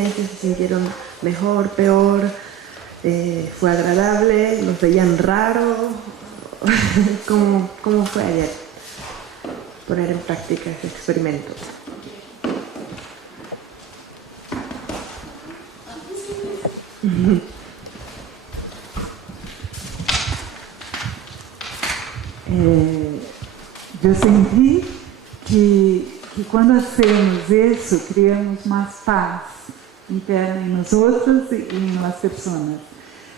se sintieron mejor, peor, fue agradable, los veían raro. ¿Cómo fue ayer poner en práctica ese experimento? Eu senti que quando hacemos isso, criamos mais paz interna em nós outros e em las pessoas.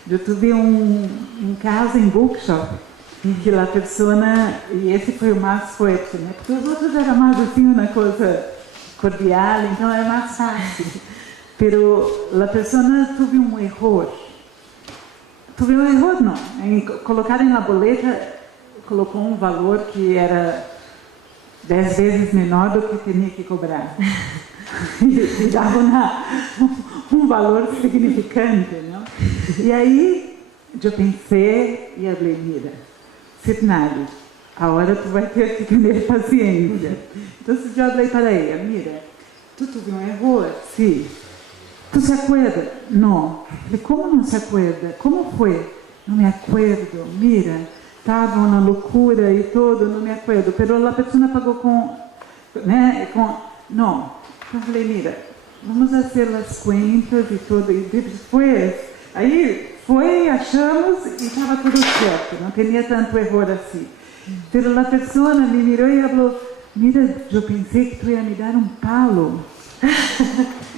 Eu tive um caso em bookshop que a pessoa, e esse foi o mais forte, né? Porque os outros eram mais assim, uma coisa cordial, então era mais fácil. Pero a pessoa teve um erro. Teve um erro, não. Em colocar na boleta, colocou um valor que era 10 vezes menor do que tinha que cobrar. E dava um valor significante, não? E aí, eu pensei e falei, mira, Sitnari, agora tu vai ter que ter paciência. Então, eu falei para ela, mira, tu teve um erro? Sim. ¿Tu se acuerda? No. ¿Cómo no se acuerda? ¿Cómo fue? No me acuerdo. Mira, estaba una locura y todo, no me acuerdo. Pero la persona pagó con... No. Yo falei, mira, vamos a hacer las cuentas y todo. Y después, ahí fue, achamos y estaba todo cierto. No tenía tanto error así. Pero la persona me miró y habló, mira, yo pensé que tú ibas a me dar un palo.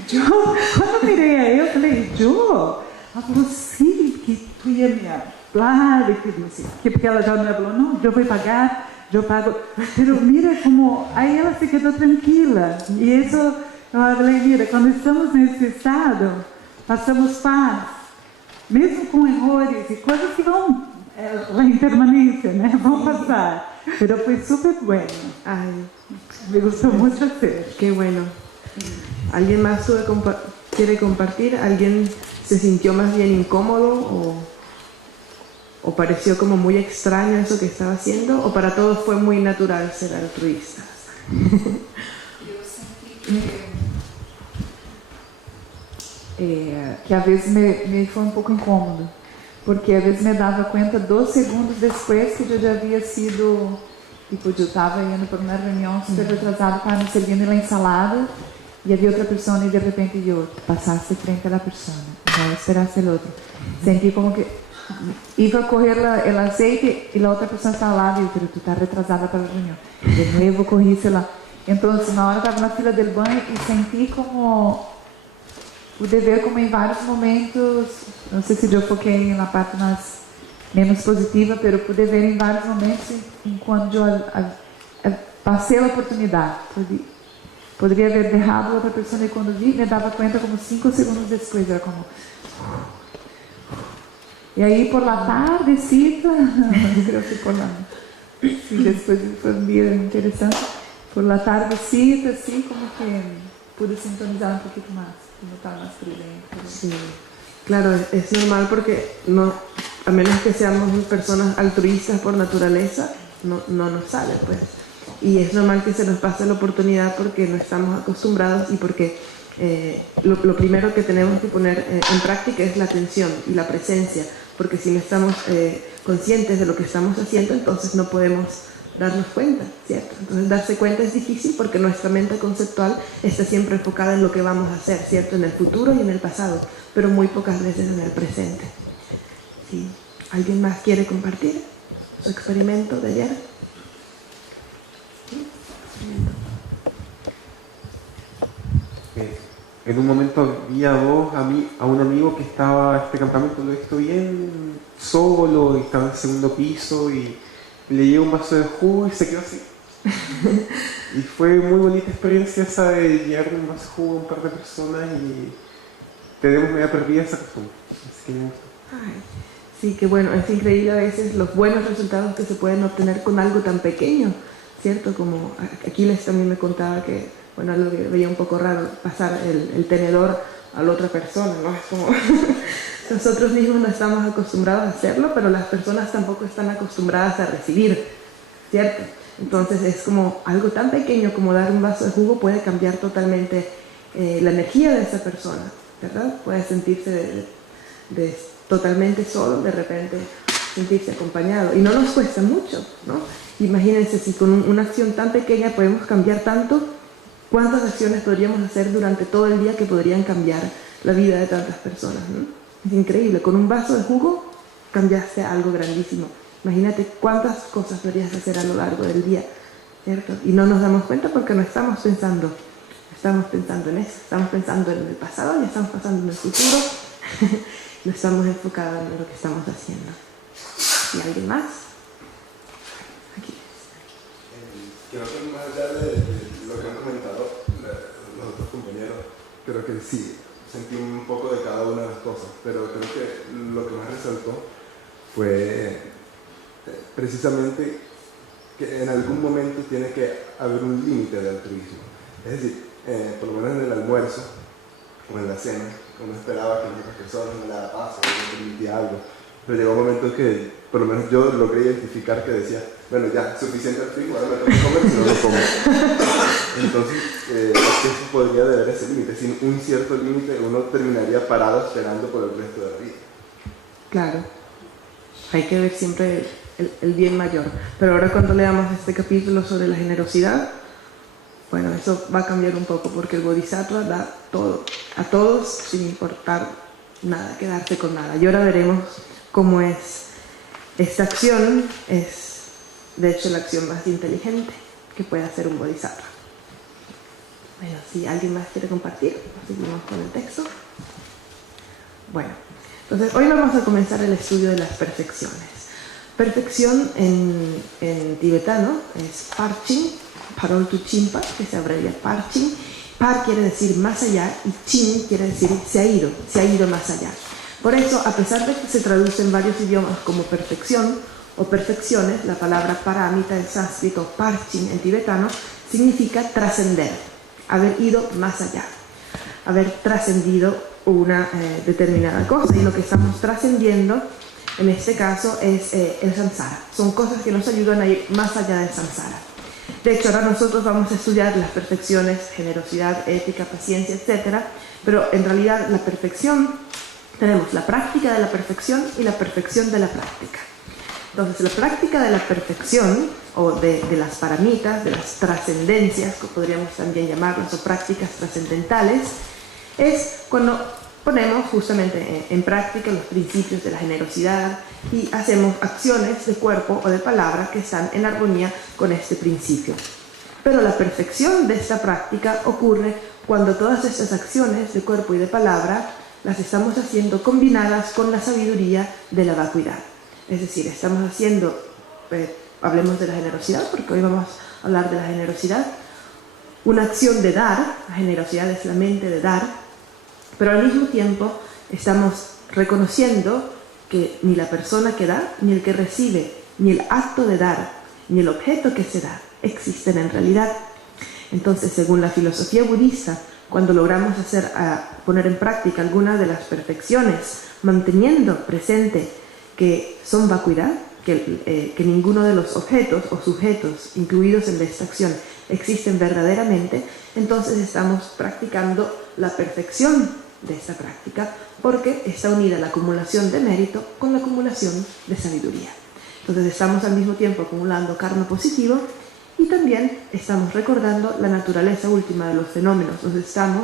Quando mirei a eu, falei, ela falou, sim, que tu ia me falar, que não sei, porque ela já me falou, não, eu vou pagar, eu pago, pero mira como, aí ela se quedou tranquila, e isso, eu falei, mira, quando estamos nesse estado, passamos paz, mesmo com erros e coisas que vão, lá em permanência, né, vão passar, pero foi super bueno. Ay, me gostou muito hacer. Qué bueno. ¿Alguien más quiere compartir? ¿Alguien se sintió más bien incómodo o pareció como muy extraño eso que estaba haciendo? ¿O para todos fue muy natural ser altruistas? Eu senti que às vezes me foi um pouco incômodo, porque às vezes me dava conta 2 segundos depois que eu já havia sido, tipo, eu estava indo para uma reunião super atrasada, estava me servindo la ensalada, y había otra persona y de repente yo pasaste frente a la persona, no esperaste el otro. Sentí como que iba a coger el aceite y la otra persona estaba al lado y yo, pero tú estás retrasada para la reunión. De nuevo corríse lá. Entonces, na hora estava na fila del banho e senti como o dever, como em vários momentos, não sei se eu foquei na parte mais menos positiva, pero pude ver em vários momentos enquanto eu passei a oportunidade. Poderia haver derrado outra pessoa e quando vi, me dava conta como 5 segundos depois, era como... E aí, por la tardecita, creo que por la... Sí, depois foi um dia interessante, por la tardecita, assim, como que pude sintonizar un poquito más, como estaba más presente. Sí, claro, es normal porque no, a menos que seamos personas altruistas por naturaleza, no nos sale, pues. Y es normal que se nos pase la oportunidad porque no estamos acostumbrados y porque lo primero que tenemos que poner en práctica es la atención y la presencia, porque si no estamos conscientes de lo que estamos haciendo, entonces no podemos darnos cuenta, ¿cierto? Entonces darse cuenta es difícil porque nuestra mente conceptual está siempre enfocada en lo que vamos a hacer, ¿cierto? En el futuro y en el pasado, pero muy pocas veces en el presente. ¿Sí? ¿Alguien más quiere compartir su experimento de ayer? En un momento vi a un amigo que estaba, este campamento lo he visto bien solo, y estaba en el segundo piso y le llevé un vaso de jugo y se quedó así. Y fue muy bonita experiencia esa de llevarle un vaso de jugo a un par de personas y tenemos media perdida esa costumbre, así que me gustó. Ay, sí, que bueno, es increíble a veces los buenos resultados que se pueden obtener con algo tan pequeño, ¿cierto? Como Aquiles también me contaba que, bueno, algo que veía un poco raro, pasar el tenedor a la otra persona, ¿no? Es como nosotros mismos no estamos acostumbrados a hacerlo, pero las personas tampoco están acostumbradas a recibir, ¿cierto? Entonces es como algo tan pequeño como dar un vaso de jugo puede cambiar totalmente la energía de esa persona, ¿verdad? Puede sentirse totalmente solo, de repente sentirse acompañado. Y no nos cuesta mucho, ¿no? Imagínense si con una acción tan pequeña podemos cambiar tanto, ¿cuántas acciones podríamos hacer durante todo el día que podrían cambiar la vida de tantas personas, ¿no? Es increíble, con un vaso de jugo cambiaste algo grandísimo. Imagínate cuántas cosas podrías hacer a lo largo del día, ¿cierto? Y no nos damos cuenta porque no estamos pensando en eso, estamos pensando en el pasado y estamos pensando en el futuro, no estamos enfocados en lo que estamos haciendo. ¿Y alguien más? Aquí. Creo que más allá de lo que han comentado los otros compañeros, creo que sí, sentí un poco de cada una de las cosas, pero creo que lo que más resaltó fue precisamente que en algún momento tiene que haber un límite de altruismo. Es decir, por lo menos en el almuerzo o en la cena, uno esperaba que las otras personas me la pasen, me permitía algo, pero llegó un momento que por lo menos yo logré identificar que decía, bueno, ya, suficiente altruismo, ahora me tengo que comer, si no, no como. Entonces, eso podría deber ese límite. Sin un cierto límite, uno terminaría parado esperando por el resto de la vida. Claro, hay que ver siempre el bien mayor. Pero ahora cuando leamos este capítulo sobre la generosidad, bueno, eso va a cambiar un poco, porque el Bodhisattva da todo, a todos, sin importar nada, quedarse con nada. Y ahora veremos cómo es esta acción, es de hecho la acción más inteligente que puede hacer un Bodhisattva. Bueno, si alguien más quiere compartir, seguimos con el texto. Bueno, entonces hoy vamos a comenzar el estudio de las perfecciones. Perfección en tibetano es Parchin, Parol tu Chimpa, que se abrevia Parchin. Par quiere decir más allá y Chin quiere decir se ha ido más allá. Por eso, a pesar de que se traduce en varios idiomas como perfección o perfecciones, la palabra paramita en sánscrito, Parchin en tibetano, significa trascender, haber ido más allá, haber trascendido una determinada cosa. Y lo que estamos trascendiendo en este caso es el samsara. Son cosas que nos ayudan a ir más allá del samsara. De hecho, ahora nosotros vamos a estudiar las perfecciones, generosidad, ética, paciencia, etc. Pero en realidad la perfección, tenemos la práctica de la perfección y la perfección de la práctica. Entonces, la práctica de la perfección, o de las paramitas, de las trascendencias, que podríamos también llamarlas, o prácticas trascendentales, es cuando ponemos justamente en práctica los principios de la generosidad y hacemos acciones de cuerpo o de palabra que están en armonía con este principio. Pero la perfección de esta práctica ocurre cuando todas estas acciones de cuerpo y de palabra las estamos haciendo combinadas con la sabiduría de la vacuidad. Es decir, estamos haciendo, hablemos de la generosidad, porque hoy vamos a hablar de la generosidad, una acción de dar. La generosidad es la mente de dar, pero al mismo tiempo estamos reconociendo que ni la persona que da, ni el que recibe, ni el acto de dar, ni el objeto que se da, existen en realidad. Entonces, según la filosofía budista, cuando logramos poner en práctica algunas de las perfecciones, manteniendo presente que son vacuidad, que ninguno de los objetos o sujetos incluidos en esta acción existen verdaderamente, entonces estamos practicando la perfección de esta práctica, porque está unida la acumulación de mérito con la acumulación de sabiduría. Entonces estamos al mismo tiempo acumulando karma positivo y también estamos recordando la naturaleza última de los fenómenos. Nos estamos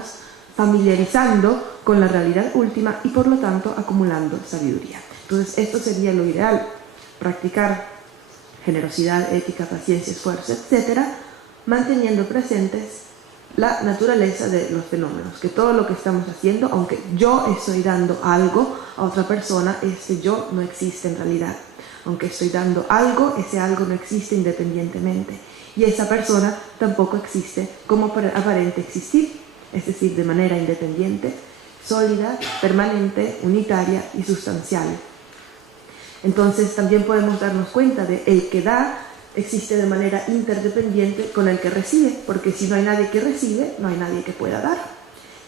familiarizando con la realidad última y por lo tanto acumulando sabiduría. Entonces esto sería lo ideal, practicar generosidad, ética, paciencia, esfuerzo, etc., manteniendo presentes la naturaleza de los fenómenos, que todo lo que estamos haciendo, aunque yo estoy dando algo a otra persona, ese yo no existe en realidad. Aunque estoy dando algo, ese algo no existe independientemente. Y esa persona tampoco existe como aparente existir, es decir, de manera independiente, sólida, permanente, unitaria y sustancial. Entonces también podemos darnos cuenta de el que da existe de manera interdependiente con el que recibe, porque si no hay nadie que recibe, no hay nadie que pueda dar.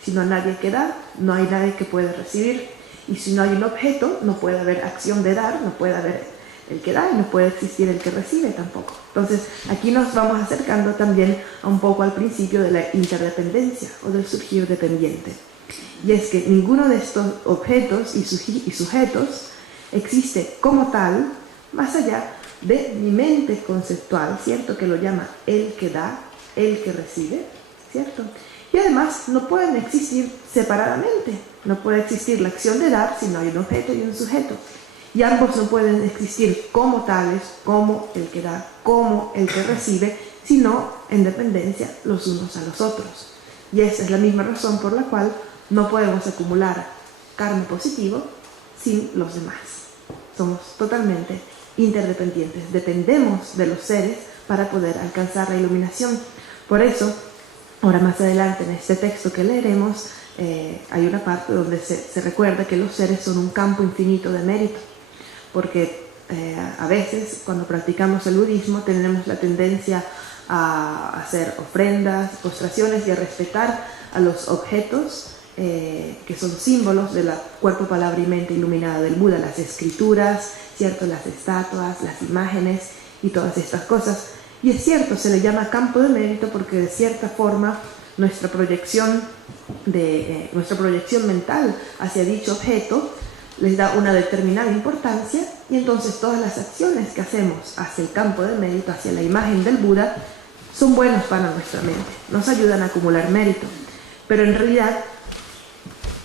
Si no hay nadie que da, no hay nadie que pueda recibir. Y si no hay un objeto, no puede haber acción de dar, no puede haber el que da y no puede existir el que recibe tampoco. Entonces, aquí nos vamos acercando también un poco al principio de la interdependencia o del surgir dependiente. Y es que ninguno de estos objetos y sujetos existe como tal, más allá de mi mente conceptual, ¿cierto? Que lo llama el que da, el que recibe, ¿cierto? Y además no pueden existir separadamente. No puede existir la acción de dar si no hay un objeto y un sujeto. Y ambos no pueden existir como tales, como el que da, como el que recibe, sino en dependencia los unos a los otros. Y esa es la misma razón por la cual no podemos acumular karma positivo sin los demás. Somos totalmente interdependientes. Dependemos de los seres para poder alcanzar la iluminación. Por eso, ahora más adelante en este texto que leeremos, hay una parte donde se recuerda que los seres son un campo infinito de mérito, porque a veces cuando practicamos el budismo tenemos la tendencia a hacer ofrendas, postraciones y a respetar a los objetos que son símbolos de la cuerpo, palabra y mente iluminada del Buda, las escrituras, ¿cierto? Las estatuas, las imágenes y todas estas cosas. Y es cierto, se le llama campo de mérito porque de cierta forma nuestra proyección mental hacia dicho objeto les da una determinada importancia, y entonces todas las acciones que hacemos hacia el campo de mérito, hacia la imagen del Buda, son buenas para nuestra mente, nos ayudan a acumular mérito. Pero en realidad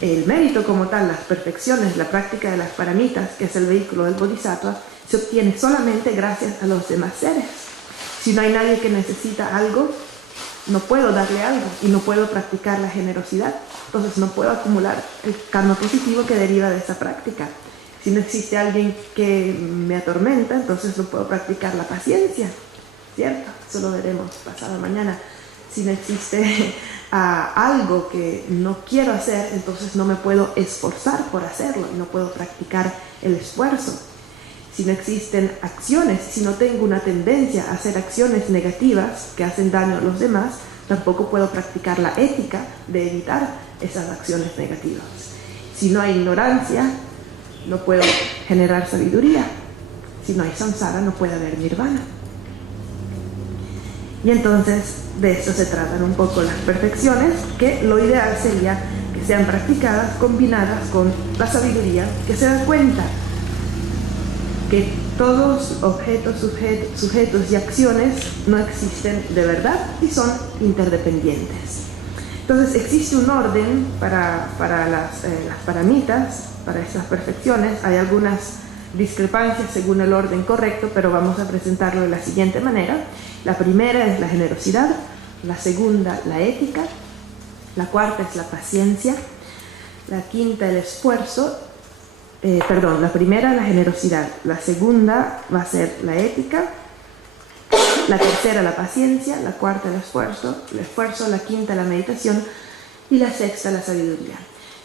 el mérito como tal, las perfecciones, la práctica de las paramitas, que es el vehículo del Bodhisattva, se obtiene solamente gracias a los demás seres. Si no hay nadie que necesita algo, no puedo darle algo y no puedo practicar la generosidad. Entonces no puedo acumular el karma positivo que deriva de esa práctica. Si no existe alguien que me atormenta, entonces no puedo practicar la paciencia, ¿cierto? Eso lo veremos pasado mañana. Si no existe algo que no quiero hacer, entonces no me puedo esforzar por hacerlo y no puedo practicar el esfuerzo. Si no existen acciones, si no tengo una tendencia a hacer acciones negativas que hacen daño a los demás, tampoco puedo practicar la ética de evitar esas acciones negativas. Si no hay ignorancia, no puedo generar sabiduría. Si no hay samsara, no puede haber nirvana. Y entonces de eso se tratan un poco las perfecciones, que lo ideal sería que sean practicadas, combinadas con la sabiduría, que se da cuenta que todos objetos, sujetos y acciones no existen de verdad y son interdependientes. Entonces existe un orden para las paramitas, para estas perfecciones. Hay algunas discrepancias según el orden correcto, pero vamos a presentarlo de la siguiente manera. La primera es la generosidad, la segunda la ética, la cuarta es la paciencia, la quinta el esfuerzo. La primera la generosidad, la segunda va a ser la ética, la tercera la paciencia, la cuarta el esfuerzo, la quinta la meditación y la sexta la sabiduría.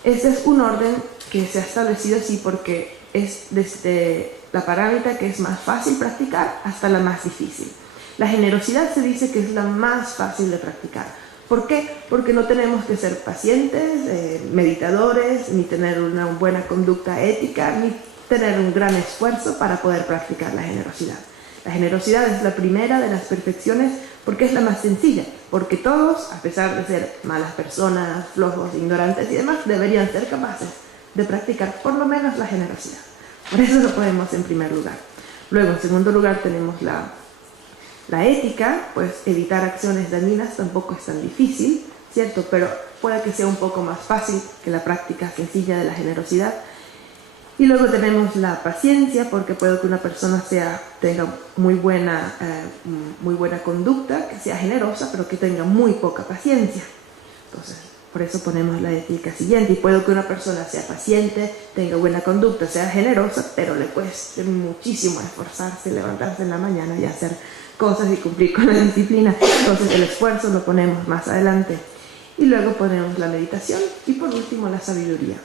Este es un orden que se ha establecido así porque es desde la parámita que es más fácil practicar hasta la más difícil. La generosidad se dice que es la más fácil de practicar. ¿Por qué? Porque no tenemos que ser pacientes, meditadores, ni tener una buena conducta ética, ni tener un gran esfuerzo para poder practicar la generosidad. La generosidad es la primera de las perfecciones porque es la más sencilla, porque todos, a pesar de ser malas personas, flojos, ignorantes y demás, deberían ser capaces de practicar por lo menos la generosidad. Por eso lo ponemos en primer lugar. Luego, en segundo lugar, tenemos la ética, pues evitar acciones dañinas tampoco es tan difícil, ¿cierto? Pero puede que sea un poco más fácil que la práctica sencilla de la generosidad. Y luego tenemos la paciencia, porque puede que una persona tenga muy buena conducta, que sea generosa, pero que tenga muy poca paciencia. Entonces, por eso ponemos la ética siguiente. Y puede que una persona sea paciente, tenga buena conducta, sea generosa, pero le cueste muchísimo esforzarse, levantarse en la mañana y hacer cosas y cumplir con la disciplina. Entonces el esfuerzo lo ponemos más adelante. Y luego ponemos la meditación y por último la sabiduría.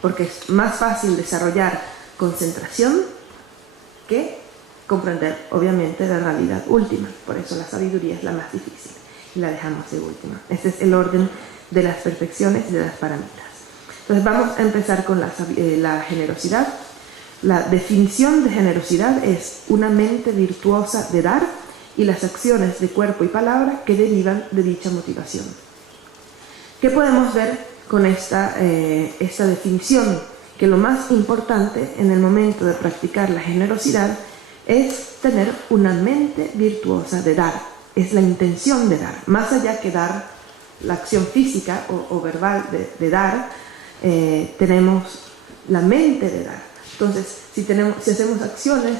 Porque es más fácil desarrollar concentración que comprender, obviamente, la realidad última. Por eso la sabiduría es la más difícil y la dejamos de última. Este es el orden de las perfecciones y de las paramitas. Entonces vamos a empezar con la generosidad. La definición de generosidad es una mente virtuosa de dar y las acciones de cuerpo y palabra que derivan de dicha motivación. ¿Qué podemos ver con esta definición? Que lo más importante en el momento de practicar la generosidad es tener una mente virtuosa de dar. Es la intención de dar, más allá que dar la acción física o verbal de dar, tenemos la mente de dar. Entonces, si hacemos acciones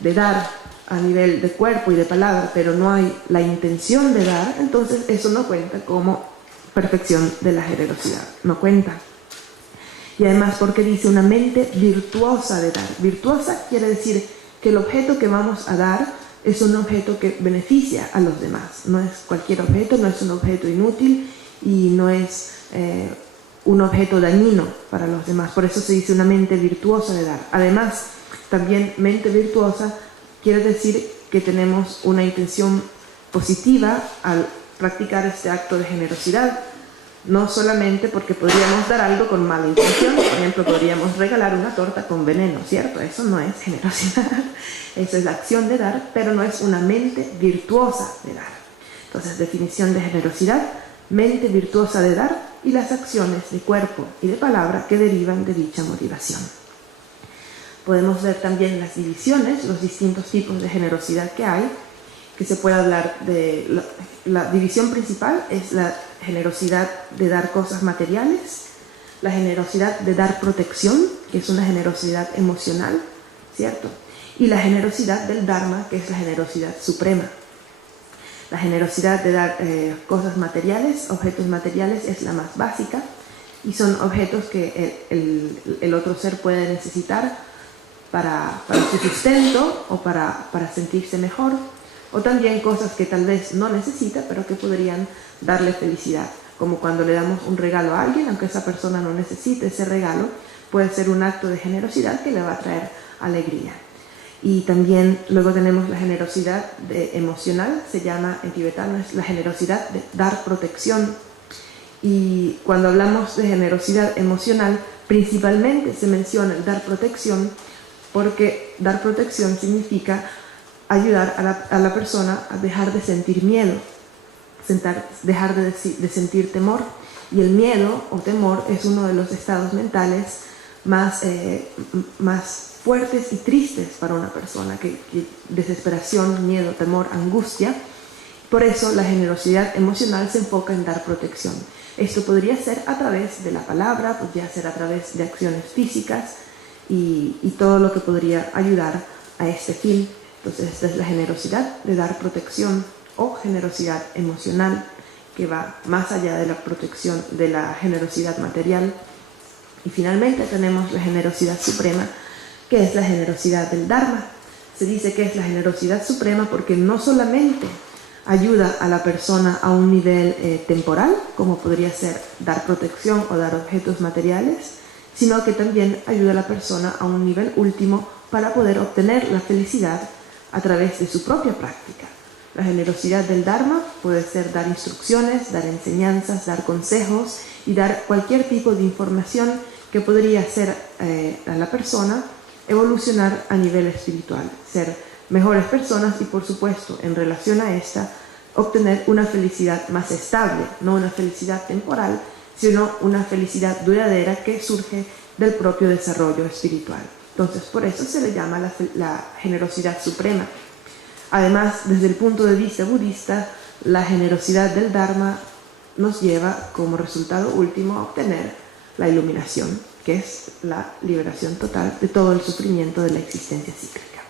de dar a nivel de cuerpo y de palabra, pero no hay la intención de dar, entonces eso no cuenta como perfección de la generosidad, no cuenta. Y además, porque dice una mente virtuosa de dar. Virtuosa quiere decir que el objeto que vamos a dar es un objeto que beneficia a los demás. No es cualquier objeto, no es un objeto inútil y no es un objeto dañino para los demás. Por eso se dice una mente virtuosa de dar. Además, también mente virtuosa quiere decir que tenemos una intención positiva al practicar este acto de generosidad. No solamente porque podríamos dar algo con mala intención, por ejemplo, podríamos regalar una torta con veneno, ¿cierto? Eso no es generosidad, eso es la acción de dar, pero no es una mente virtuosa de dar. Entonces, definición de generosidad: mente virtuosa de dar y las acciones de cuerpo y de palabra que derivan de dicha motivación. Podemos ver también las divisiones, los distintos tipos de generosidad que hay, que se puede hablar de la división principal es la generosidad de dar cosas materiales, la generosidad de dar protección, que es una generosidad emocional, ¿cierto? Y la generosidad del Dharma, que es la generosidad suprema. La generosidad de dar cosas materiales, objetos materiales, es la más básica y son objetos que el otro ser puede necesitar para su sustento o para sentirse mejor, o también cosas que tal vez no necesita, pero que podrían darle felicidad, como cuando le damos un regalo a alguien, aunque esa persona no necesite ese regalo, puede ser un acto de generosidad que le va a traer alegría. Y también luego tenemos la generosidad emocional, se llama en tibetano, es la generosidad de dar protección. Y cuando hablamos de generosidad emocional, principalmente se menciona el dar protección, porque dar protección significa ayudar a la persona a dejar de sentir miedo, dejar de sentir temor. Y el miedo o temor es uno de los estados mentales más fuertes y tristes para una persona, que desesperación, miedo, temor, angustia. Por eso la generosidad emocional se enfoca en dar protección. Esto podría ser a través de la palabra, podría ser a través de acciones físicas y todo lo que podría ayudar a este fin. Entonces, esta es la generosidad de dar protección o generosidad emocional, que va más allá de la protección, de la generosidad material. Y finalmente tenemos la generosidad suprema, que es la generosidad del Dharma. Se dice que es la generosidad suprema porque no solamente ayuda a la persona a un nivel temporal, como podría ser dar protección o dar objetos materiales, sino que también ayuda a la persona a un nivel último para poder obtener la felicidad a través de su propia práctica. La generosidad del Dharma puede ser dar instrucciones, dar enseñanzas, dar consejos y dar cualquier tipo de información que podría hacer a la persona evolucionar a nivel espiritual, ser mejores personas y, por supuesto, en relación a esta, obtener una felicidad más estable, no una felicidad temporal, sino una felicidad duradera que surge del propio desarrollo espiritual. Entonces, por eso se le llama la generosidad suprema. Además, desde el punto de vista budista, la generosidad del Dharma nos lleva como resultado último a obtener la iluminación, que es la liberación total de todo el sufrimiento de la existencia cíclica.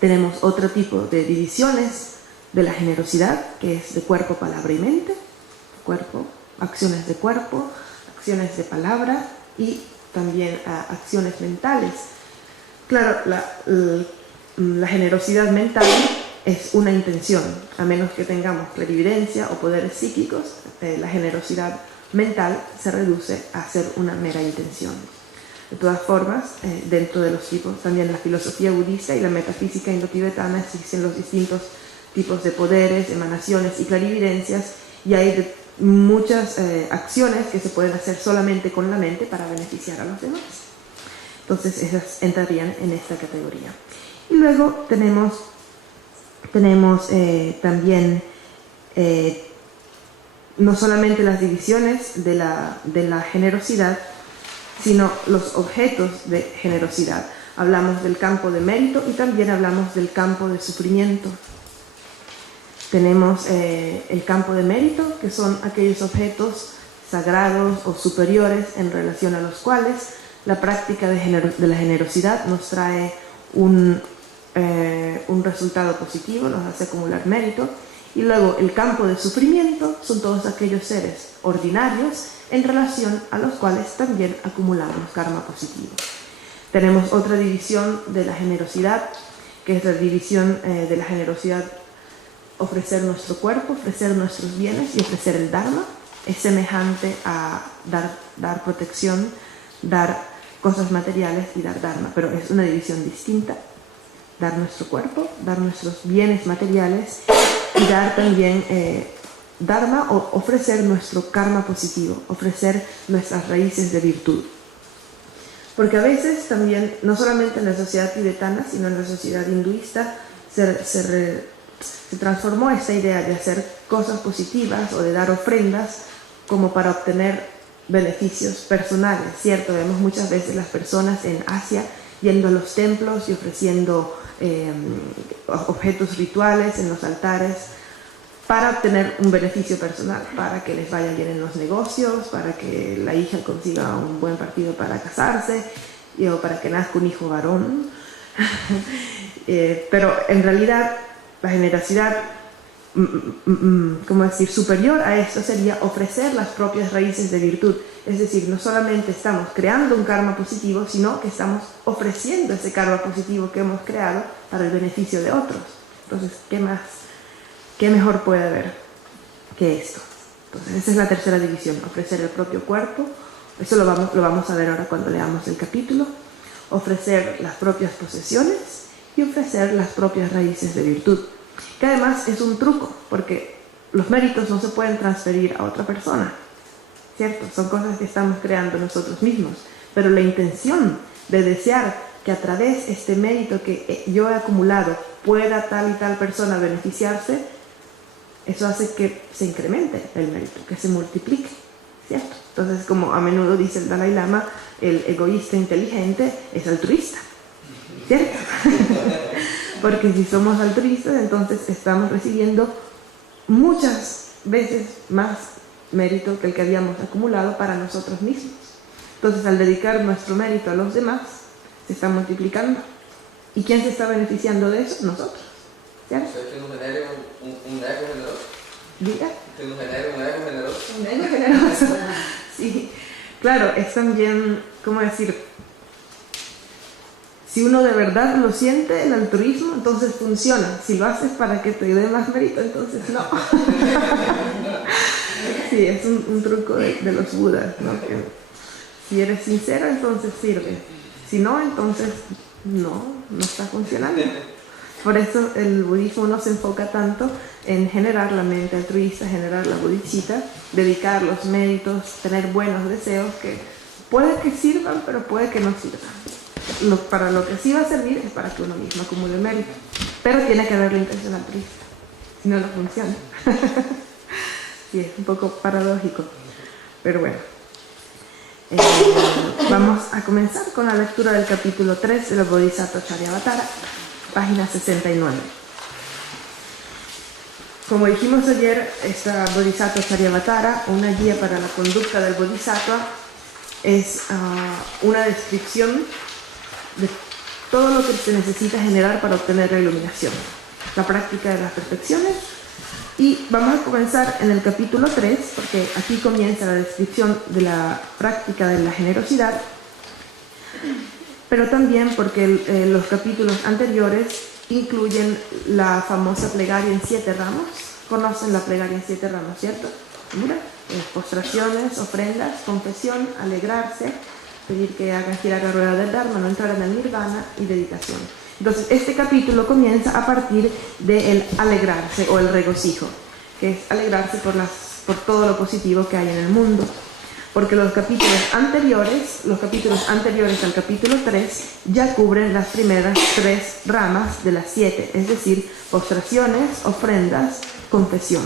Tenemos otro tipo de divisiones de la generosidad, que es de cuerpo, palabra y mente. Cuerpo, acciones de cuerpo, acciones de palabra y también acciones mentales. Claro, la generosidad mental es una intención, a menos que tengamos clarividencia o poderes psíquicos, la generosidad mental se reduce a ser una mera intención. De todas formas, dentro de los tipos, también la filosofía budista y la metafísica indotibetana existen los distintos tipos de poderes, emanaciones y clarividencias, y hay muchas acciones que se pueden hacer solamente con la mente para beneficiar a los demás. Entonces esas entrarían en esta categoría. Y luego tenemos también no solamente las divisiones de la generosidad, sino los objetos de generosidad. Hablamos del campo de mérito y también hablamos del campo de sufrimiento. Tenemos el campo de mérito, que son aquellos objetos sagrados o superiores en relación a los cuales la práctica de la generosidad nos trae un resultado positivo, nos hace acumular mérito. Y luego el campo de sufrimiento son todos aquellos seres ordinarios en relación a los cuales también acumulamos karma positivo. Tenemos otra división de la generosidad, que es la división de la generosidad: ofrecer nuestro cuerpo, ofrecer nuestros bienes y ofrecer el dharma. Es semejante a dar protección, dar cosas materiales y dar dharma, pero es una división distinta. Dar nuestro cuerpo, dar nuestros bienes materiales y dar también dharma, o ofrecer nuestro karma positivo, ofrecer nuestras raíces de virtud. Porque a veces también, no solamente en la sociedad tibetana, sino en la sociedad hinduista, se transformó esta idea de hacer cosas positivas o de dar ofrendas como para obtener beneficios personales, ¿cierto? Vemos muchas veces las personas en Asia yendo a los templos y ofreciendo objetos rituales en los altares para obtener un beneficio personal, para que les vaya bien en los negocios, para que la hija consiga un buen partido para casarse, o para que nazca un hijo varón. Pero en realidad la generosidad, ¿cómo decir?, superior a esto sería ofrecer las propias raíces de virtud. Es decir, no solamente estamos creando un karma positivo, sino que estamos ofreciendo ese karma positivo que hemos creado para el beneficio de otros. Entonces, ¿qué mejor puede haber que esto? Entonces, esa es la tercera división: ofrecer el propio cuerpo. Eso lo vamos a ver ahora cuando leamos el capítulo. Ofrecer las propias posesiones y ofrecer las propias raíces de virtud. Que además es un truco, porque los méritos no se pueden transferir a otra persona, ¿cierto? Son cosas que estamos creando nosotros mismos. Pero la intención de desear que a través de este mérito que yo he acumulado pueda tal y tal persona beneficiarse, eso hace que se incremente el mérito, que se multiplique, ¿cierto? Entonces, como a menudo dice el Dalai Lama, el egoísta inteligente es altruista, ¿cierto? Porque si somos altruistas, entonces estamos recibiendo muchas veces más mérito que el que habíamos acumulado para nosotros mismos. Entonces, al dedicar nuestro mérito a los demás, se está multiplicando. ¿Y quién se está beneficiando de eso? Nosotros, ¿cierto? Que nos genere un ego generoso. ¿Diga? Que nos genere un ego generoso. Un ego generoso. Sí, claro, es también, ¿cómo decir? Si uno de verdad lo siente, el altruismo, entonces funciona. Si lo haces para que te dé más mérito, entonces no. Sí, es un truco de los budas, ¿no? Que si eres sincero, entonces sirve. Si no, entonces no está funcionando. Por eso el budismo no se enfoca tanto en generar la mente altruista, generar la bodhicitta, dedicar los méritos, tener buenos deseos que puede que sirvan, pero puede que no sirvan. Para lo que sí va a servir es para que uno mismo acumule mérito. Pero tiene que haber la intención altruista, si no, no funciona. Sí, es un poco paradójico, pero bueno. Vamos a comenzar con la lectura del capítulo 3 de los Bodhisattva Charyavatara, página 69. Como dijimos ayer, esta Bodhisattva Charyavatara, una guía para la conducta del Bodhisattva, es una descripción de todo lo que se necesita generar para obtener la iluminación, la práctica de las perfecciones. Y vamos a comenzar en el capítulo 3, porque aquí comienza la descripción de la práctica de la generosidad, pero también porque los capítulos anteriores incluyen la famosa plegaria en 7 ramos. Conocen la plegaria en 7 ramos, ¿cierto? Mira, postraciones, ofrendas, confesión, alegrarse, pedir que hagan girar la rueda del Dharma, no entrar en el nirvana, y dedicación. Entonces, este capítulo comienza a partir del alegrarse o el regocijo, que es alegrarse por todo lo positivo que hay en el mundo. porque los capítulos anteriores al capítulo 3 ya cubren las primeras 3 ramas de las 7, es decir, postraciones, ofrendas, confesión.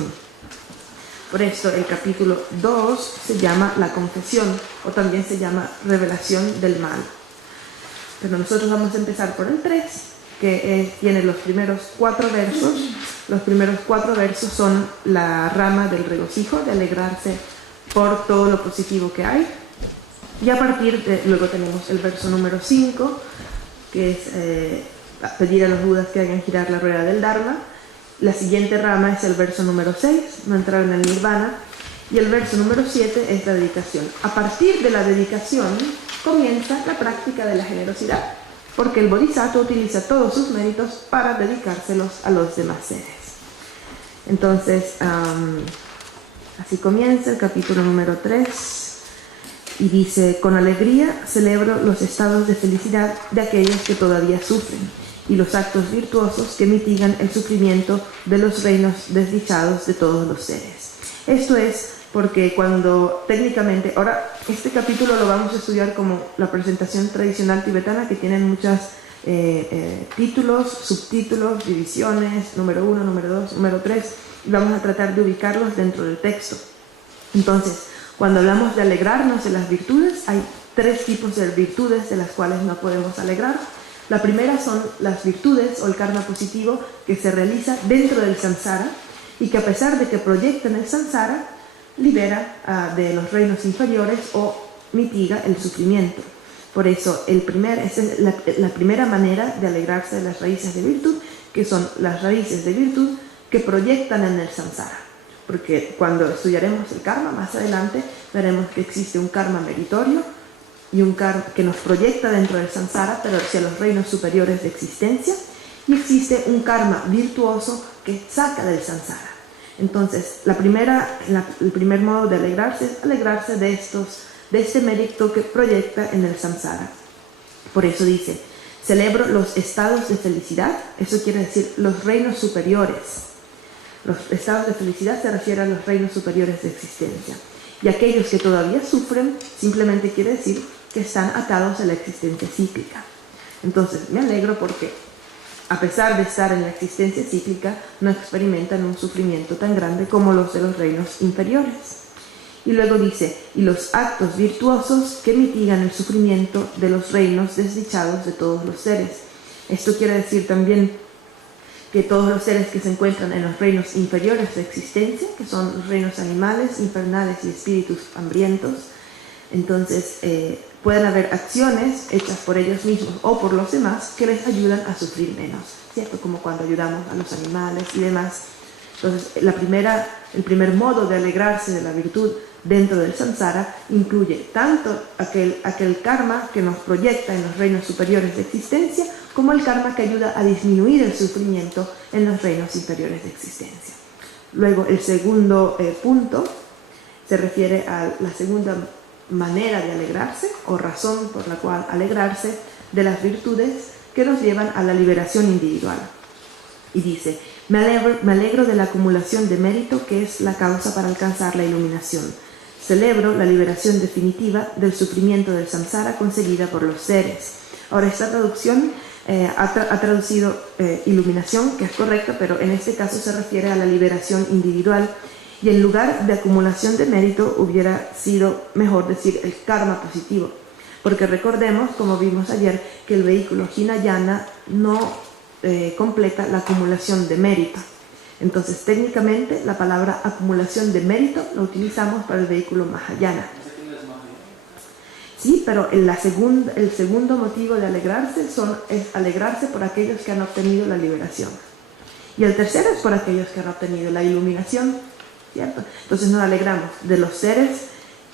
Por esto el capítulo 2 se llama la confesión, o también se llama revelación del mal. Pero nosotros vamos a empezar por el 3, que tiene los primeros 4 versos. Los primeros 4 versos son la rama del regocijo, de alegrarse por todo lo positivo que hay. Y a partir de, luego tenemos el verso número 5, que es pedir a los Budas que hagan girar la rueda del Dharma. La siguiente rama es el verso número 6, no entrar en el Nirvana. Y el verso número 7 es la dedicación. A partir de la dedicación comienza la práctica de la generosidad, porque el Bodhisattva utiliza todos sus méritos para dedicárselos a los demás seres. Entonces, así comienza el capítulo número 3 y dice: con alegría celebro los estados de felicidad de aquellos que todavía sufren y los actos virtuosos que mitigan el sufrimiento de los reinos desdichados de todos los seres. Esto es porque cuando técnicamente, ahora este capítulo lo vamos a estudiar como la presentación tradicional tibetana, que tienen muchos títulos, subtítulos, divisiones, número 1, número 2, número 3, y vamos a tratar de ubicarlos dentro del texto. Entonces, cuando hablamos de alegrarnos de las virtudes, hay 3 tipos de virtudes de las cuales no podemos alegrar. La primera son las virtudes o el karma positivo que se realiza dentro del samsara y que, a pesar de que proyectan el samsara, libera de los reinos inferiores o mitiga el sufrimiento. Por eso esa es la primera manera de alegrarse de las raíces de virtud, que son las raíces de virtud que proyectan en el samsara. Porque cuando estudiaremos el karma más adelante, veremos que existe un karma meritorio y un karma que nos proyecta dentro del samsara, pero hacia los reinos superiores de existencia, y existe un karma virtuoso que saca del samsara. Entonces, el primer modo de alegrarse es alegrarse de este mérito que proyecta en el samsara. Por eso dice: celebro los estados de felicidad. Eso quiere decir los reinos superiores. Los estados de felicidad se refieren a los reinos superiores de existencia. Y aquellos que todavía sufren simplemente quiere decir que están atados a la existencia cíclica. Entonces, me alegro porque, a pesar de estar en la existencia cíclica, no experimentan un sufrimiento tan grande como los de los reinos inferiores. Y luego dice: y los actos virtuosos que mitigan el sufrimiento de los reinos desdichados de todos los seres. Esto quiere decir también que todos los seres que se encuentran en los reinos inferiores de existencia, que son los reinos animales, infernales y espíritus hambrientos, entonces pueden haber acciones hechas por ellos mismos o por los demás que les ayudan a sufrir menos, ¿cierto? Como cuando ayudamos a los animales y demás. Entonces, el primer modo de alegrarse de la virtud dentro del samsara incluye tanto aquel karma que nos proyecta en los reinos superiores de existencia, como el karma que ayuda a disminuir el sufrimiento en los reinos inferiores de existencia. Luego, el segundo punto se refiere a la segunda manera de alegrarse, o razón por la cual alegrarse de las virtudes que nos llevan a la liberación individual. Y dice: me alegro de la acumulación de mérito que es la causa para alcanzar la iluminación. Celebro la liberación definitiva del sufrimiento del samsara conseguida por los seres. Ahora, esta traducción ha traducido iluminación, que es correcta, pero en este caso se refiere a la liberación individual, y en lugar de acumulación de mérito hubiera sido mejor decir el karma positivo, porque recordemos, como vimos ayer, que el vehículo Hinayana no completa la acumulación de mérito. Entonces, técnicamente, la palabra acumulación de mérito la utilizamos para el vehículo Mahayana. Sí, pero el segundo motivo de alegrarse es alegrarse por aquellos que han obtenido la liberación. Y el tercero es por aquellos que han obtenido la iluminación, ¿cierto? Entonces nos alegramos de los seres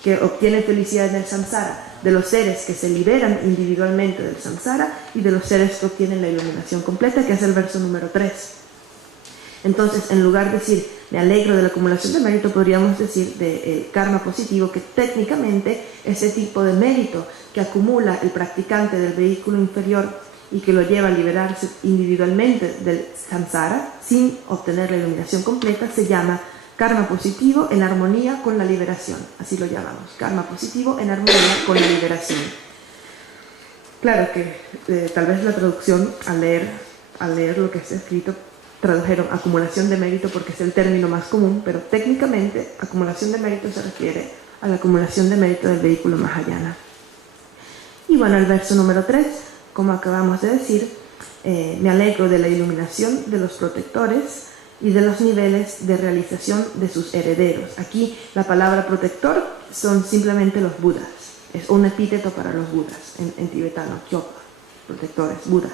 que obtienen felicidad en el samsara, de los seres que se liberan individualmente del samsara y de los seres que obtienen la iluminación completa, que es el verso número 3. Entonces, en lugar de decir me alegro de la acumulación de mérito, podríamos decir de karma positivo, que técnicamente es ese tipo de mérito que acumula el practicante del vehículo inferior y que lo lleva a liberarse individualmente del samsara sin obtener la iluminación completa, se llama Karma positivo en armonía con la liberación, así lo llamamos, karma positivo en armonía con la liberación. Claro que tal vez la traducción, al leer lo que está escrito, tradujeron acumulación de mérito porque es el término más común, pero técnicamente acumulación de mérito se refiere a la acumulación de mérito del vehículo Mahayana. Y bueno, el verso número 3, como acabamos de decir, me alegro de la iluminación de los protectores y de los niveles de realización de sus herederos. Aquí la palabra protector son simplemente los budas, es un epíteto para los budas, en tibetano, chopa, protectores, budas.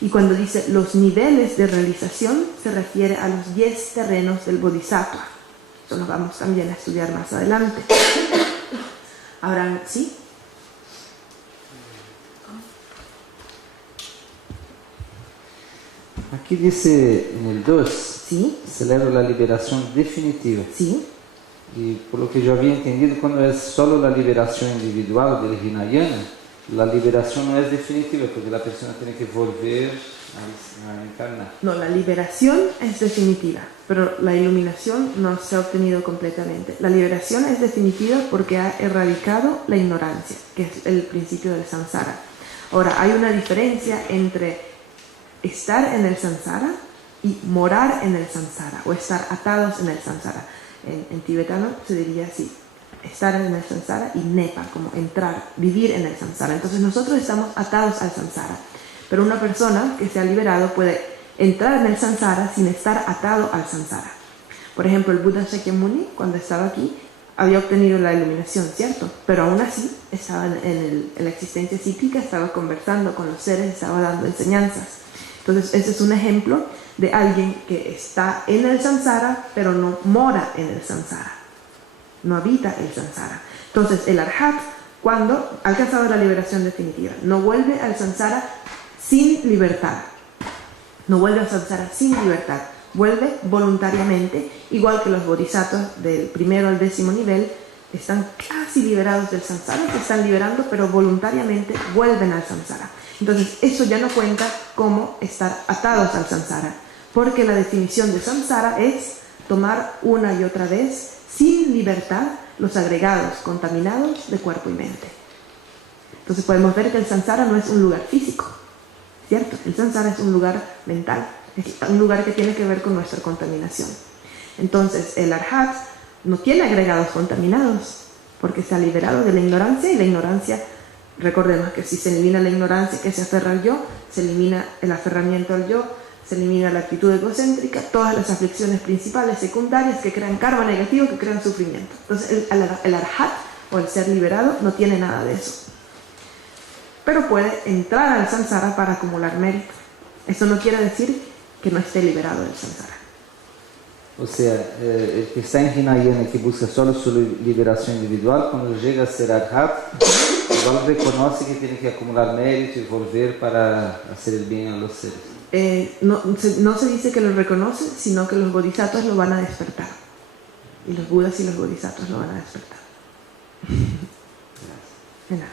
Y cuando dice los niveles de realización, se refiere a los 10 terrenos del Bodhisattva. Eso lo vamos también a estudiar más adelante. Ahora, ¿sí? Aquí dice en el 2, ¿Sí? celebro la liberación definitiva. ¿Sí? Y por lo que yo había entendido, cuando es solo la liberación individual del Hinayana, la liberación no es definitiva, porque la persona tiene que volver a encarnar. No, la liberación es definitiva, pero la iluminación no se ha obtenido completamente. La liberación es definitiva porque ha erradicado la ignorancia, que es el principio del samsara. Ahora, hay una diferencia entre estar en el samsara y morar en el samsara, o estar atados en el samsara. En tibetano se diría así, estar en el samsara y nepa, como entrar, vivir en el samsara. Entonces nosotros estamos atados al samsara, pero una persona que se ha liberado puede entrar en el samsara sin estar atado al samsara. Por ejemplo, el Buda Shakyamuni, cuando estaba aquí, había obtenido la iluminación, ¿cierto? Pero aún así estaba en la existencia psíquica, estaba conversando con los seres, estaba dando enseñanzas. Entonces ese es un ejemplo de alguien que está en el samsara, pero no mora en el samsara, no habita el samsara. Entonces el arhat, cuando ha alcanzado la liberación definitiva, no vuelve al samsara sin libertad, no vuelve al samsara sin libertad, vuelve voluntariamente, igual que los bodhisattvas del primero al 10º nivel, están casi liberados del samsara, se están liberando, pero voluntariamente vuelven al samsara. Entonces eso ya no cuenta como estar atados al samsara, porque la definición de samsara es tomar una y otra vez, sin libertad, los agregados contaminados de cuerpo y mente. Entonces podemos ver que el samsara no es un lugar físico, ¿cierto? El samsara es un lugar mental, es un lugar que tiene que ver con nuestra contaminación. Entonces el arhat no tiene agregados contaminados, porque se ha liberado de la ignorancia, y la ignorancia, recordemos que si se elimina la ignorancia que se aferra al yo, se elimina el aferramiento al yo, se elimina la actitud egocéntrica, todas las aflicciones principales, secundarias, que crean karma negativo, que crean sufrimiento. Entonces el arhat, o el ser liberado, no tiene nada de eso. Pero puede entrar al samsara para acumular mérito. Eso no quiere decir que no esté liberado del samsara. O sea, el que está en Hinayana y que busca solo su liberación individual, cuando llega a ser arhat, igual reconoce que tiene que acumular mérito y volver para hacer el bien a los seres. No se dice que lo reconoce, sino que los bodhisattvas lo van a despertar. Y los budas y los bodhisattvas lo van a despertar. De nada.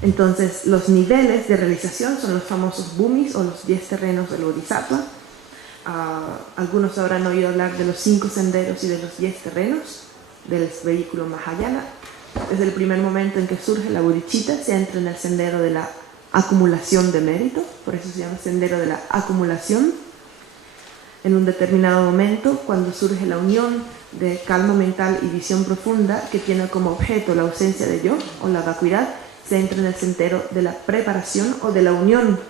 Entonces, los niveles de realización son los famosos bhumis, o los 10 terrenos del bodhisattva. Algunos habrán oído hablar de los 5 senderos y de los 10 terrenos del vehículo Mahayana. Desde el primer momento en que surge la bodhicitta, se entra en el sendero de la acumulación de mérito, por eso se llama sendero de la acumulación. En un determinado momento, cuando surge la unión de calma mental y visión profunda, que tiene como objeto la ausencia de yo, o la vacuidad, se entra en el sendero de la preparación o de la unión.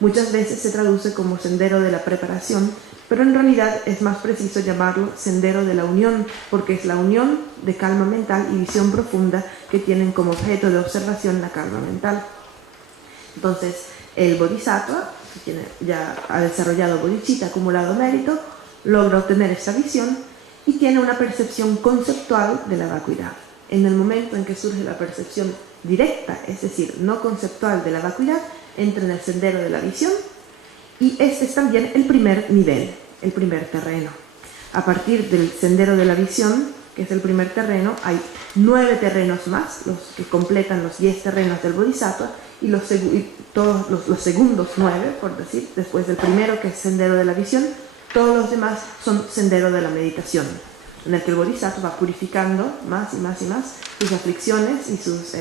Muchas veces se traduce como sendero de la preparación, pero en realidad es más preciso llamarlo sendero de la unión, porque es la unión de calma mental y visión profunda que tienen como objeto de observación la calma mental. Entonces, el bodhisattva, que ya ha desarrollado bodhicitta, acumulado mérito, logra obtener esta visión y tiene una percepción conceptual de la vacuidad. En el momento en que surge la percepción directa, es decir, no conceptual de la vacuidad, entra en el sendero de la visión, y este es también el primer nivel, el primer terreno. A partir del sendero de la visión, que es el primer terreno, hay 9 terrenos más, los que completan los 10 terrenos del bodhisattva, y todos los segundos 9, por decir, después del primero, que es sendero de la visión, Todos los demás son sendero de la meditación, en el que el bodhisattva va purificando más y más y más sus aflicciones y sus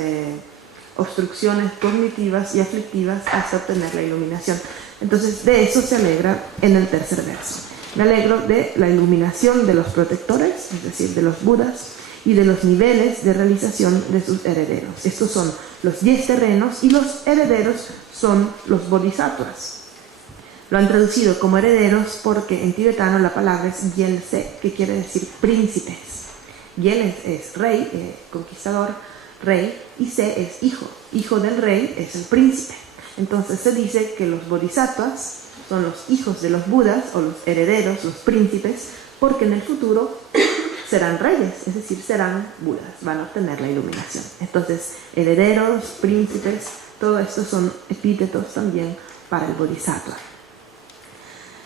obstrucciones cognitivas y aflictivas hasta obtener la iluminación. Entonces, de eso se alegra en el tercer verso. Me alegro de la iluminación de los protectores, es decir, de los budas, y de los niveles de realización de sus herederos. Estos son los 10 terrenos y los herederos son los bodhisattvas. Lo han traducido como herederos porque en tibetano la palabra es Gyaltse, que quiere decir príncipes. Gyal es rey, conquistador, rey, y Se es hijo. Hijo del rey es el príncipe. Entonces se dice que los bodhisattvas son los hijos de los budas o los herederos, los príncipes, porque en el futuro serán reyes, es decir, serán budas, van a obtener la iluminación. Entonces, herederos, príncipes, todo esto son epítetos también para el bodhisattva.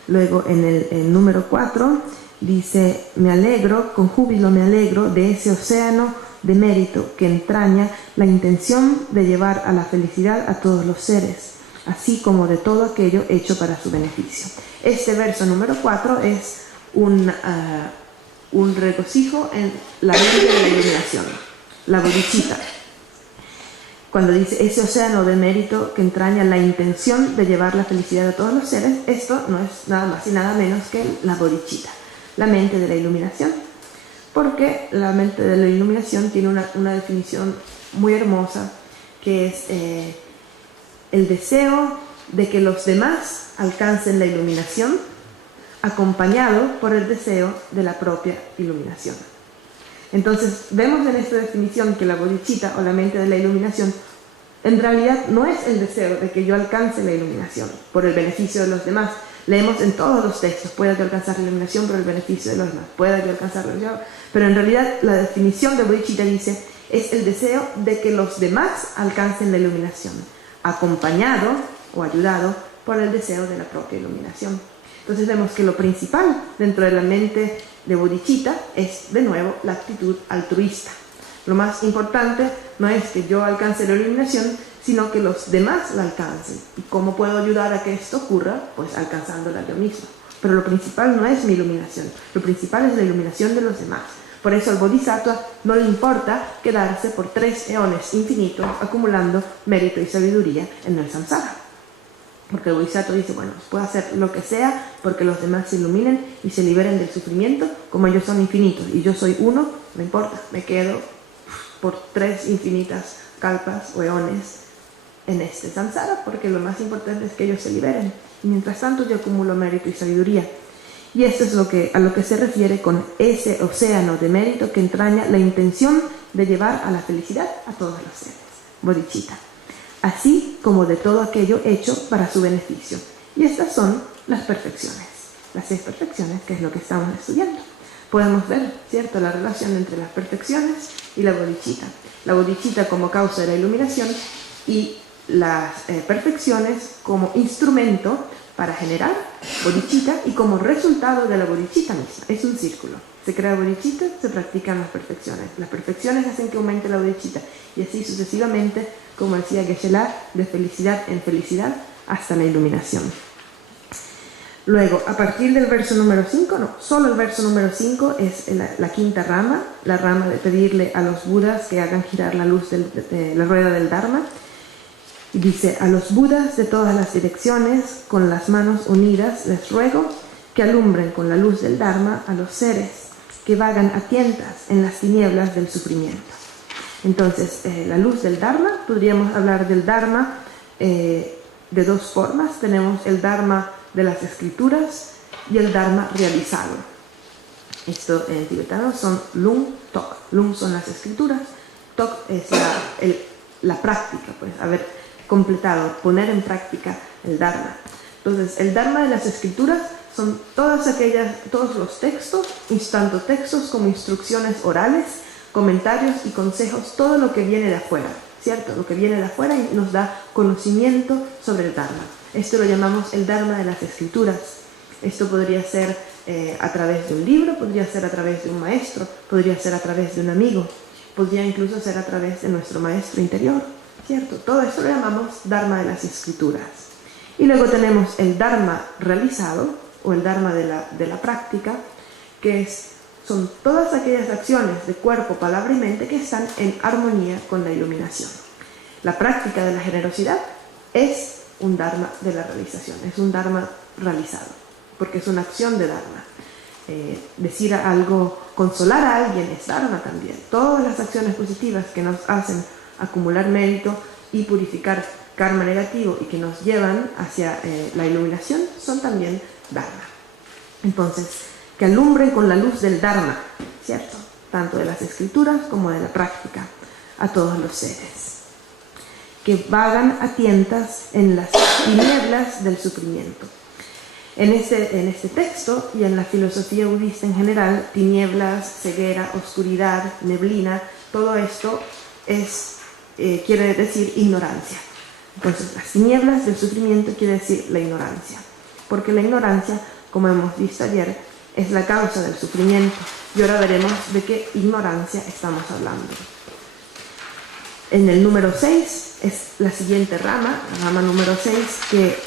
Luego en el número 4 dice, me alegro, con júbilo me alegro de ese océano de mérito que entraña la intención de llevar a la felicidad a todos los seres, así como de todo aquello hecho para su beneficio. Este verso número 4 es un regocijo en la mente de la iluminación, la bodhicitta. Cuando dice ese océano de mérito que entraña la intención de llevar la felicidad a todos los seres, esto no es nada más y nada menos que la bodhicitta, la mente de la iluminación, porque la mente de la iluminación tiene una definición muy hermosa, que es el deseo de que los demás alcancen la iluminación, acompañado por el deseo de la propia iluminación. Entonces, vemos en esta definición que la bodhicitta o la mente de la iluminación en realidad no es el deseo de que yo alcance la iluminación por el beneficio de los demás. Leemos en todos los textos, pueda yo alcanzar la iluminación por el beneficio de los demás, pueda yo alcanzar la iluminación, pero en realidad la definición de bodhicitta dice, es el deseo de que los demás alcancen la iluminación, acompañado o ayudado por el deseo de la propia iluminación. Entonces vemos que lo principal dentro de la mente de bodhicitta es, de nuevo, la actitud altruista. Lo más importante no es que yo alcance la iluminación, sino que los demás la alcancen. ¿Y cómo puedo ayudar a que esto ocurra? Pues alcanzándola yo mismo. Pero lo principal no es mi iluminación, lo principal es la iluminación de los demás. Por eso al bodhisattva no le importa quedarse por 3 eones infinitos acumulando mérito y sabiduría en el samsara. Porque el bodhisattva dice, bueno, puedo hacer lo que sea porque los demás se iluminen y se liberen del sufrimiento, como ellos son infinitos y yo soy uno, no importa, me quedo por 3 infinitas kalpas o eones en este samsara, porque lo más importante es que ellos se liberen. Y mientras tanto yo acumulo mérito y sabiduría. Y esto es a lo que se refiere con ese océano de mérito que entraña la intención de llevar a la felicidad a todos los seres. Bodhicitta. Así como de todo aquello hecho para su beneficio. Y estas son las perfecciones, las 6 perfecciones, que es lo que estamos estudiando. Podemos ver, ¿cierto?, la relación entre las perfecciones y la bodhicitta. La bodhicitta como causa de la iluminación y las perfecciones como instrumento para generar bodhicitta y como resultado de la bodhicitta misma. Es un círculo. Se crea bodhicitta, se practican las perfecciones. Las perfecciones hacen que aumente la bodhicitta y así sucesivamente, como decía Geshe-la, de felicidad en felicidad hasta la iluminación. Luego, a partir del verso número 5, no, solo el verso número 5 es la quinta rama, la rama de pedirle a los budas que hagan girar la luz de la rueda del Dharma. Y dice, a los budas de todas las direcciones, con las manos unidas, les ruego que alumbren con la luz del Dharma a los seres que vagan a tientas en las tinieblas del sufrimiento. Entonces, la luz del Dharma, podríamos hablar del Dharma de 2 formas. Tenemos el Dharma de las escrituras y el Dharma realizado. Esto en tibetano son Lung, Tok. Lung son las escrituras, Tok es la práctica, pues haber completado, poner en práctica el Dharma. Entonces, el Dharma de las escrituras son todos los textos, tanto textos como instrucciones orales, comentarios y consejos, todo lo que viene de afuera, ¿cierto? Lo que viene de afuera y nos da conocimiento sobre el Dharma. Esto lo llamamos el Dharma de las escrituras. Esto podría ser a través de un libro, podría ser a través de un maestro, podría ser a través de un amigo, podría incluso ser a través de nuestro maestro interior, ¿cierto? Todo esto lo llamamos Dharma de las escrituras. Y luego tenemos el Dharma realizado, o el Dharma de la práctica, que son todas aquellas acciones de cuerpo, palabra y mente que están en armonía con la iluminación. La práctica de la generosidad es un Dharma de la realización, es un Dharma realizado, porque es una acción de Dharma. Decir algo, consolar a alguien es Dharma también. Todas las acciones positivas que nos hacen acumular mérito y purificar karma negativo y que nos llevan hacia la iluminación son también Dharma. Entonces, que alumbren con la luz del Dharma, ¿cierto? Tanto de las escrituras como de la práctica, a todos los seres. Que vagan a tientas en las tinieblas del sufrimiento. En este texto y en la filosofía budista en general, tinieblas, ceguera, oscuridad, neblina, todo esto quiere decir ignorancia. Entonces, las tinieblas del sufrimiento quiere decir la ignorancia, porque la ignorancia, como hemos visto ayer, es la causa del sufrimiento. Y ahora veremos de qué ignorancia estamos hablando. En el número 6 es la siguiente rama, la rama número 6, que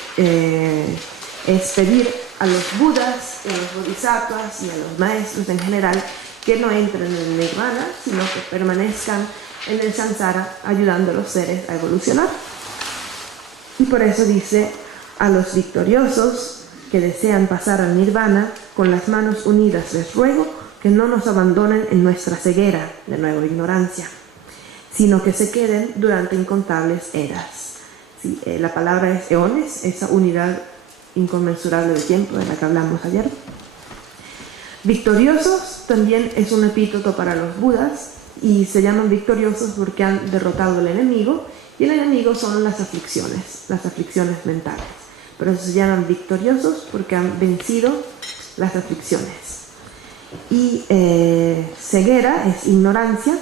es pedir a los budas, a los bodhisattvas y a los maestros en general que no entren en el nirvana, sino que permanezcan en el samsara ayudando a los seres a evolucionar. Y por eso dice: a los victoriosos que desean pasar al nirvana, con las manos unidas les ruego que no nos abandonen en nuestra ceguera, de nuevo ignorancia, sino que se queden durante incontables eras. Sí, la palabra es eones, esa unidad inconmensurable de tiempo de la que hablamos ayer. Victoriosos también es un epíteto para los budas, y se llaman victoriosos porque han derrotado al enemigo, y el enemigo son las aflicciones mentales. Por eso se llaman victoriosos, porque han vencido las aflicciones. Y ceguera es ignorancia.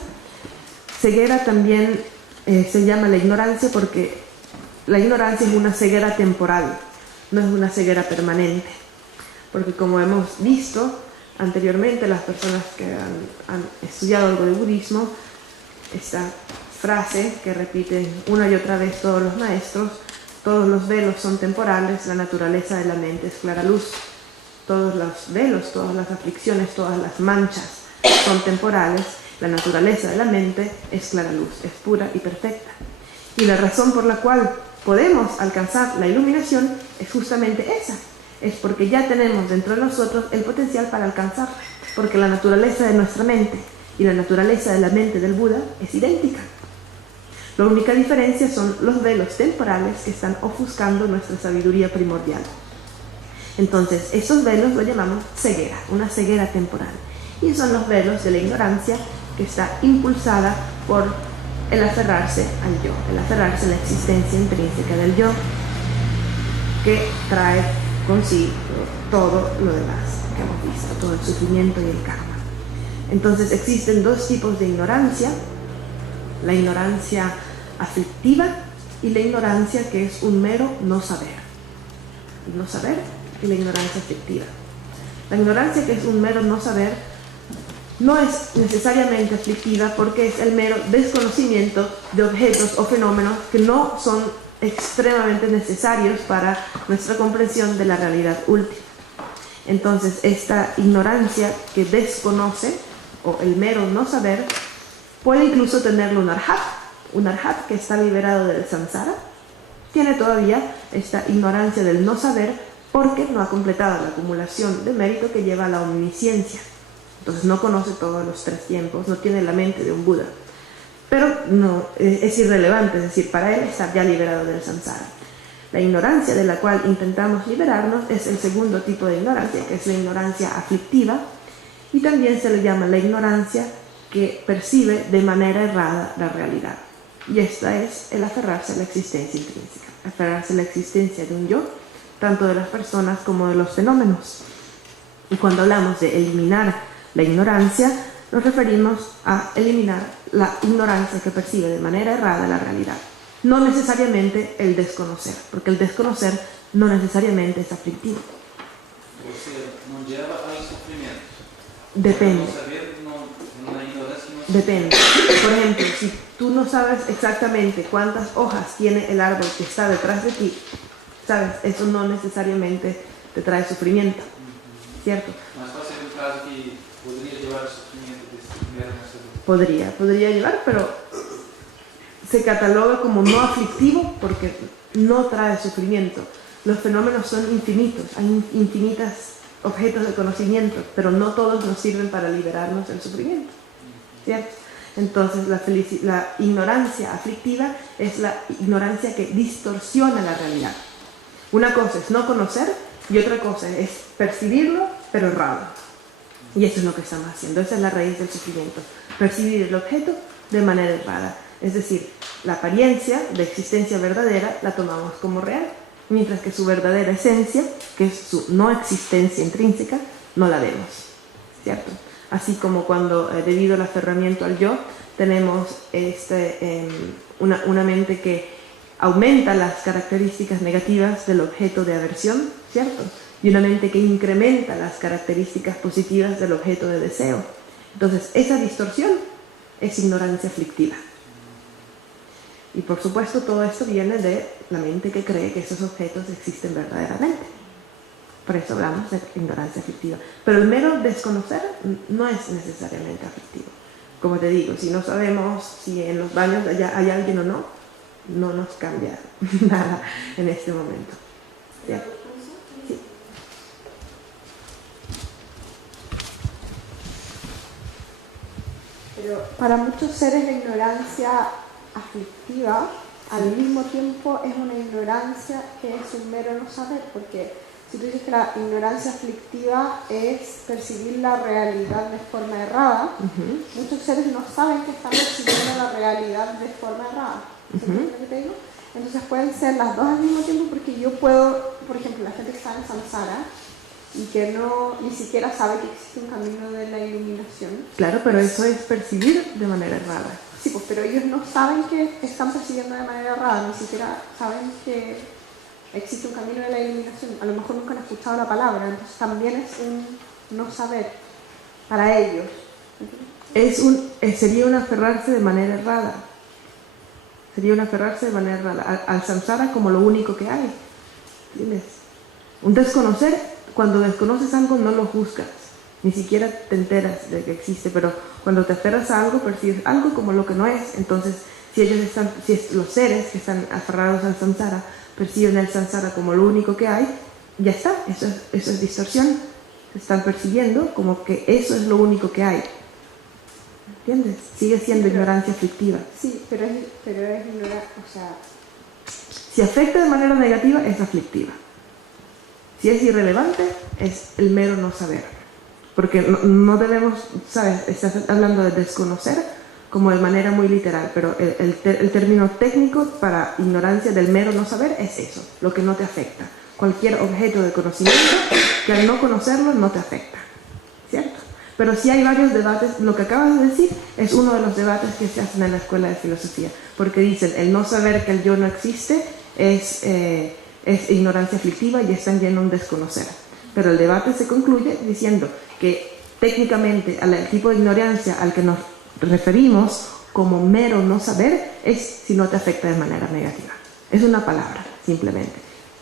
Ceguera también se llama la ignorancia porque la ignorancia es una ceguera temporal, no es una ceguera permanente. Porque como hemos visto anteriormente, las personas que han estudiado algo de budismo, esta frase que repiten una y otra vez todos los maestros: todos los velos son temporales, la naturaleza de la mente es clara luz. Todos los velos, todas las aflicciones, todas las manchas son temporales, la naturaleza de la mente es clara luz, es pura y perfecta. Y la razón por la cual podemos alcanzar la iluminación es justamente esa. Es porque ya tenemos dentro de nosotros el potencial para alcanzar, porque la naturaleza de nuestra mente y la naturaleza de la mente del Buda es idéntica. La única diferencia son los velos temporales que están ofuscando nuestra sabiduría primordial. Entonces, esos velos lo llamamos ceguera, una ceguera temporal. Y son los velos de la ignorancia que está impulsada por el aferrarse al yo, el aferrarse a la existencia intrínseca del yo, que trae consigo todo lo demás que hemos visto, todo el sufrimiento y el karma. Entonces existen dos tipos de ignorancia: la ignorancia aflictiva y la ignorancia que es un mero no saber. No saber y la ignorancia aflictiva. La ignorancia que es un mero no saber no es necesariamente aflictiva porque es el mero desconocimiento de objetos o fenómenos que no son extremadamente necesarios para nuestra comprensión de la realidad última. Entonces, esta ignorancia que desconoce, o el mero no saber, puede incluso tenerlo un arhat que está liberado del samsara, tiene todavía esta ignorancia del no saber porque no ha completado la acumulación de mérito que lleva a la omnisciencia. Entonces no conoce todos los tres tiempos, no tiene la mente de un Buda. Pero no, es irrelevante, es decir, para él está ya liberado del samsara. La ignorancia de la cual intentamos liberarnos es el segundo tipo de ignorancia, que es la ignorancia aflictiva, y también se le llama la ignorancia que percibe de manera errada la realidad. Y esta es el aferrarse a la existencia intrínseca, aferrarse a la existencia de un yo, tanto de las personas como de los fenómenos. Y cuando hablamos de eliminar la ignorancia, nos referimos a eliminar la ignorancia que percibe de manera errada la realidad. No necesariamente el desconocer, porque el desconocer no necesariamente es aflictivo. O sea, no lleva al sufrimiento. Depende. No saber, no, la ignorancia no es... Depende. Por ejemplo, si tú no sabes exactamente cuántas hojas tiene el árbol que está detrás de ti, ¿sabes? Eso no necesariamente te trae sufrimiento, ¿cierto? Mas qual seria um caso que poderia levar ao sofrimento desse mero não saber? Podría llevar, pero se cataloga como no aflictivo porque no trae sufrimiento. Los fenómenos son infinitos, hay infinitos objetos de conocimiento, pero no todos nos sirven para liberarnos del sufrimiento, ¿cierto? Entonces la ignorancia aflictiva es la ignorancia que distorsiona la realidad. Una cosa es no conocer y otra cosa es percibirlo, pero errado. Y eso es lo que estamos haciendo, esa es la raíz del sufrimiento, percibir el objeto de manera errada. Es decir, la apariencia de existencia verdadera la tomamos como real, mientras que su verdadera esencia, que es su no existencia intrínseca, no la vemos, ¿cierto? Así como cuando, debido al aferramiento al yo, tenemos una mente que aumenta las características negativas del objeto de aversión, ¿cierto? Y una mente que incrementa las características positivas del objeto de deseo. Entonces, esa distorsión es ignorancia aflictiva. Y por supuesto, todo esto viene de la mente que cree que esos objetos existen verdaderamente. Por eso hablamos de ignorancia aflictiva. Pero el mero desconocer no es necesariamente aflictivo. Como te digo, si no sabemos si en los baños hay alguien o no, no nos cambia nada en este momento. ¿Cierto? Sí. Pero para muchos seres la ignorancia aflictiva al mismo tiempo es una ignorancia que es un mero no saber, porque si tú dices que la ignorancia aflictiva es percibir la realidad de forma errada, muchos seres no saben que están percibiendo la realidad de forma errada. ¿Entiendes lo que te digo? Entonces pueden ser las dos al mismo tiempo, porque yo puedo, por ejemplo, la gente que está en samsara y que no ni siquiera sabe que existe un camino de la iluminación. Claro, pero eso es percibir de manera errada. Sí, pues, pero ellos no saben que están percibiendo de manera errada, ni siquiera saben que existe un camino de la iluminación. A lo mejor nunca han escuchado la palabra, entonces también es un no saber para ellos. Sería un aferrarse de manera errada. Sería un aferrarse de manera errada al samsara como lo único que hay. ¿Entiendes? Un desconocer, cuando desconoces algo no lo juzgas, ni siquiera te enteras de que existe, pero cuando te aferras a algo, percibes algo como lo que no es. Entonces, si los seres que están aferrados al samsara perciben el samsara como lo único que hay, ya está, eso es distorsión. Se están percibiendo como que eso es lo único que hay. ¿Entiendes? Sigue siendo ignorancia aflictiva. Sí, pero es ignorancia, o sea... Si afecta de manera negativa, es aflictiva. Si es irrelevante, es el mero no saber. Porque no debemos, ¿sabes? Estás hablando de desconocer como de manera muy literal, pero el término técnico para ignorancia del mero no saber es eso, lo que no te afecta. Cualquier objeto de conocimiento que al no conocerlo no te afecta, ¿cierto? Pero sí hay varios debates, lo que acabas de decir es uno de los debates que se hacen en la escuela de filosofía, porque dicen el no saber que el yo no existe es ignorancia aflictiva y están yendo a un desconocer. Pero el debate se concluye diciendo que técnicamente el tipo de ignorancia al que nos referimos como mero no saber es si no te afecta de manera negativa. Es una palabra, simplemente.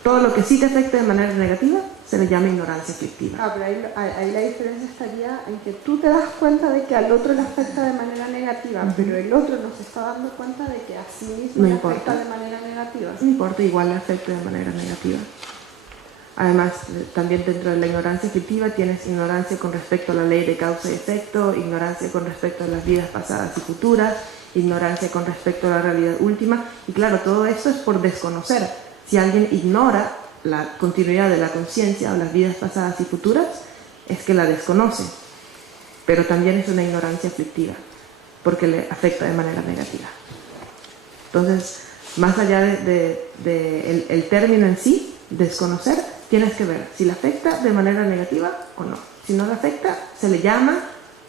Todo lo que sí te afecta de manera negativa se le llama ignorancia aflictiva. Pero ahí la diferencia estaría en que tú te das cuenta de que al otro le afecta de manera negativa, pero el otro no se está dando cuenta de que a sí mismo le afecta de manera negativa. No importa, igual le afecta de manera negativa. Además, también dentro de la ignorancia aflictiva tienes ignorancia con respecto a la ley de causa y efecto, ignorancia con respecto a las vidas pasadas y futuras, ignorancia con respecto a la realidad última. Y claro, todo esto es por desconocer. Si alguien ignora la continuidad de la conciencia o las vidas pasadas y futuras, es que la desconoce. Pero también es una ignorancia aflictiva, porque le afecta de manera negativa. Entonces, más allá de el término en sí, desconocer, tienes que ver si le afecta de manera negativa o no. Si no le afecta, se le llama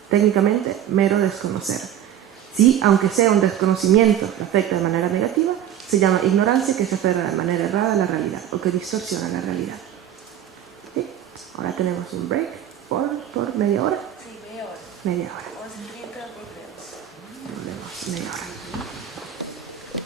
técnicamente mero desconocer. Si, aunque sea un desconocimiento, le afecta de manera negativa, se llama ignorancia, que se aferra de manera errada a la realidad o que distorsiona la realidad. ¿Sí? Ahora tenemos un break por media hora. Sí, media hora. Media hora.